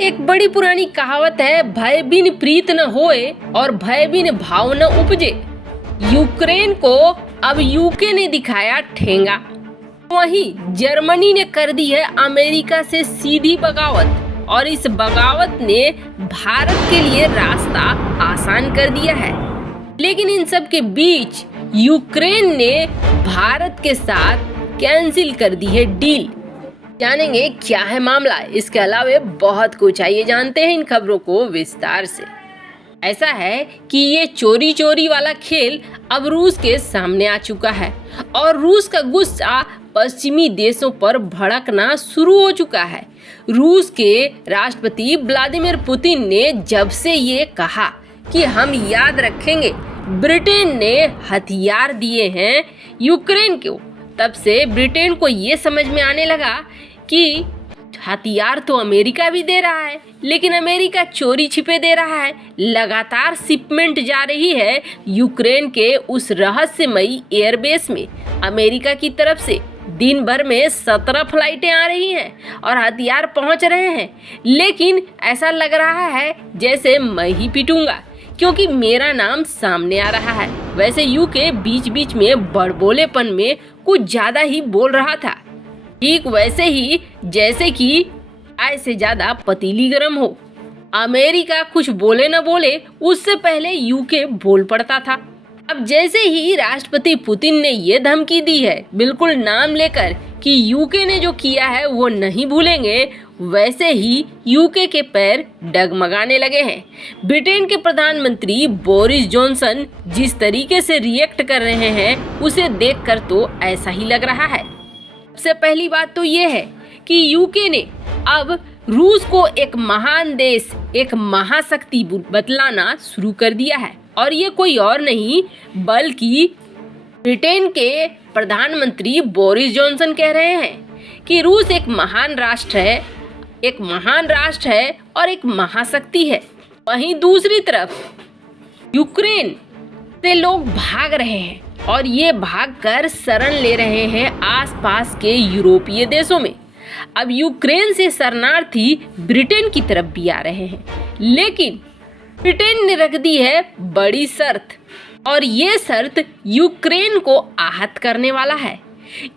एक बड़ी पुरानी कहावत है, भय बिन प्रीत न होए और भय बिन भाव न उपजे। यूक्रेन को अब यूके ने दिखाया ठेंगा। वहीं जर्मनी ने कर दी है अमेरिका से सीधी बगावत और इस बगावत ने भारत के लिए रास्ता आसान कर दिया है। लेकिन इन सब के बीच यूक्रेन ने भारत के साथ कैंसिल कर दी है डील। जानेंगे क्या है मामला, इसके अलावा बहुत कुछ आइए जानते हैं इन खबरों को विस्तार से। ऐसा है कि ये चोरी चोरी वाला खेल अब रूस के सामने आ चुका है और रूस का गुस्सा पश्चिमी देशों पर भड़कना शुरू हो चुका है। रूस के राष्ट्रपति व्लादिमीर पुतिन ने जब से ये कहा कि हम याद रखेंगे ब्रिटेन ने हथियार दिए हैं यूक्रेन को, तब से ब्रिटेन को ये समझ में आने लगा कि हथियार तो अमेरिका भी दे रहा है, लेकिन अमेरिका चोरी छिपे दे रहा है। लगातार शिपमेंट जा रही है यूक्रेन के उस रहस्यमयी एयरबेस में। अमेरिका की तरफ से दिन भर में 17 फ्लाइटें आ रही हैं और हथियार पहुंच रहे हैं, लेकिन ऐसा लग रहा है जैसे मैं ही पिटूंगा क्योंकि मेरा नाम सामने आ रहा है। वैसे यूके बीच बीच में बड़बोलेपन में कुछ ज्यादा ही बोल रहा था, ठीक वैसे ही जैसे कि चाय से ज्यादा पतीली गर्म हो। अमेरिका कुछ बोले न बोले उससे पहले यूके बोल पड़ता था। अब जैसे ही राष्ट्रपति पुतिन ने ये धमकी दी है बिल्कुल नाम लेकर कि यूके ने जो किया है वो नहीं भूलेंगे, वैसे ही यूके के पैर डगमगाने लगे हैं। ब्रिटेन के प्रधानमंत्री बोरिस जॉनसन जिस तरीके से रिएक्ट कर रहे हैं उसे देखकर तो ऐसा ही लग रहा है। सबसे पहली बात तो ये है कि यूके ने अब रूस को एक महान देश, एक महाशक्ति बतलाना शुरू कर दिया है और ये कोई और नहीं बल्कि ब्रिटेन के प्रधानमंत्री बोरिस जॉनसन कह रहे हैं कि रूस एक महान राष्ट्र है, एक महान राष्ट्र है और एक महाशक्ति है। वहीं दूसरी तरफ यूक्रेन से लोग भाग रहे हैं और ये भागकर शरण ले रहे हैं आसपास के यूरोपीय देशों में। अब यूक्रेन से शरणार्थी ब्रिटेन की तरफ भी आ रहे हैं, लेकिन ब्रिटेन ने रख दी है बड़ी शर्त और ये शर्त यूक्रेन को आहत करने वाला है,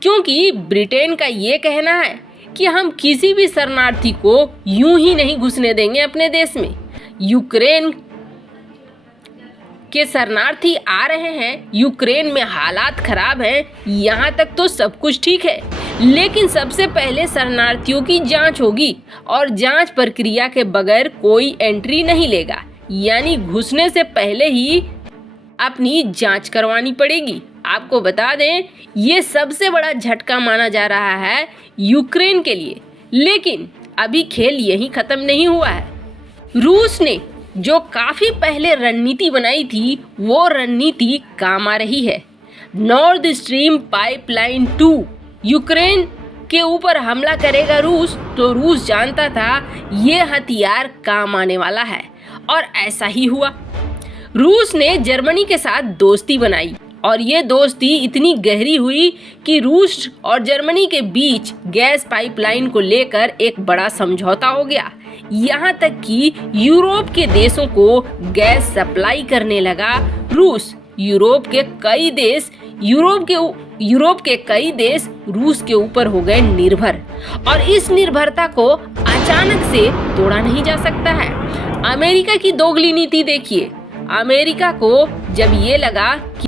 क्योंकि ब्रिटेन का ये कहना है कि हम किसी भी शरणार्थी को यूं ही नहीं घुसने देंगे अपने देश में। यूक्रेन के शरणार्थी आ रहे हैं, यूक्रेन में हालात खराब हैं, यहाँ तक तो सब कुछ ठीक है, लेकिन सबसे पहले शरणार्थियों की जांच होगी और जांच प्रक्रिया के बगैर कोई एंट्री नहीं लेगा, यानी घुसने से पहले ही अपनी जांच करवानी पड़ेगी। आपको बता दें ये सबसे बड़ा झटका माना जा रहा है यूक्रेन के लिए, लेकिन अभी खेल यहीं खत्म नहीं हुआ है। रूस ने जो काफी पहले रणनीति बनाई थी वो रणनीति काम आ रही है। नॉर्थ स्ट्रीम पाइपलाइन 2 यूक्रेन के ऊपर हमला करेगा रूस, तो रूस जानता था ये हथियार काम आने वाला है और ऐसा ही हुआ। रूस ने जर्मनी के साथ दोस्ती बनाई और ये दोस्ती इतनी गहरी हुई कि रूस और जर्मनी के बीच गैस पाइपलाइन को लेकर एक बड़ा समझौता हो गया। यहाँ तक कि यूरोप के देशों को गैस सप्लाई करने लगा रूस। यूरोप के कई देश रूस के ऊपर हो गए निर्भर और इस निर्भरता को अचानक से तोड़ा नहीं जा सकता है। अमेरिका की दोगली नीति देखिए। अमेरिका को जब ये लगा कि